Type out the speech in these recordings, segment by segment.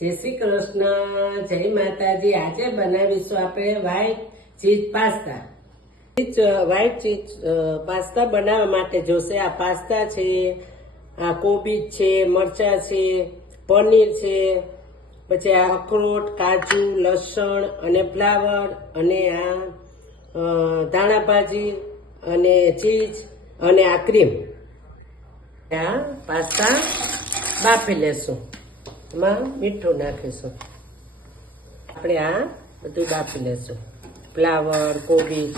જય શ્રી કૃષ્ણ, જય માતાજી। આજે બનાવીશું આપણે white cheese pasta. White cheese pasta બનાવવા માટે જોશે આ પાસ્તા છે, આ કોબીજ છે, મરચા છે, પનીર છે, પછી આ અખરોટ, કાજુ, લસણ અને ફ્લાવર અને આ ધાણા ભાજી અને ચીઝ અને આ ક્રીમ। આ પાસ્તા બાફી લેશું, એમાં મીઠું નાખીશું। આપણે આ બધું બાફી લેશું, ફ્લાવર, કોબીજ।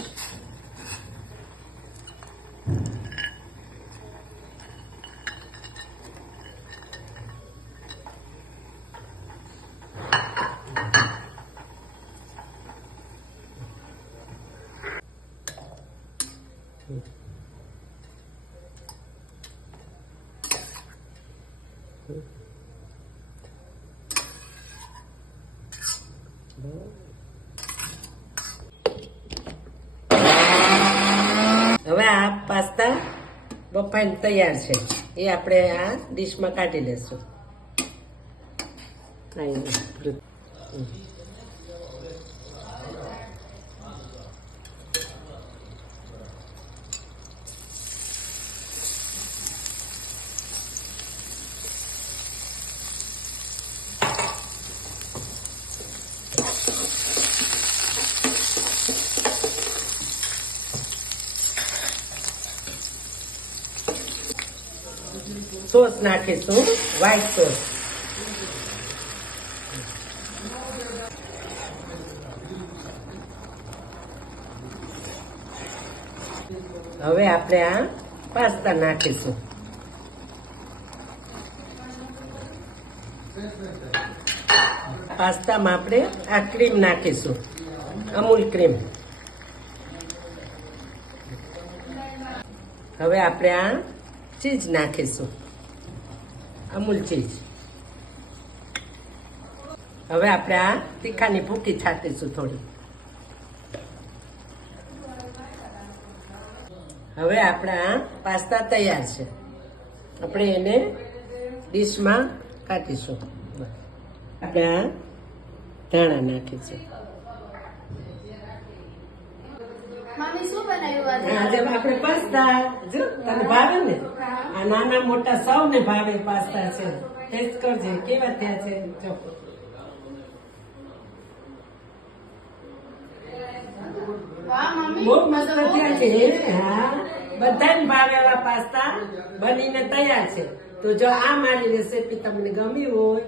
હવે આ પાસ્તા બફાઈને તૈયાર છે, એ આપણે આ ડીશમાં કાઢી લેશું। સોસ નાખીશું, વ્હાઈટ સોસ। હવે આપણે આ પાસ્તા નાખીશું। પાસ્તામાં આપણે આ ક્રીમ નાખીશું, અમૂલ ક્રીમ। હવે આપણે આ ચીઝ નાખીશું, અમૂલ ચીઝ। હવે આપણે આ તીખાની ભૂકી છાંટીશું થોડી। હવે આપણા આ પાસ્તા તૈયાર છે, આપણે એને ડીશમાં કાઢીશું। આપણે આ ધાણા નાખીશું। આજે આપણે પાસ્તા, જો તને ભાવે ને, આ નાના મોટા સૌને ભાવે પાસ્તા છે, ટેસ્ટ કરજે કેવા થયા છે। જો બહુ મસ્ત થયા છે। હા, બધાને ભાવે એવા પાસ્તા બનીને તૈયાર છે। તો જો આ મારી રેસીપી તમને ગમી હોય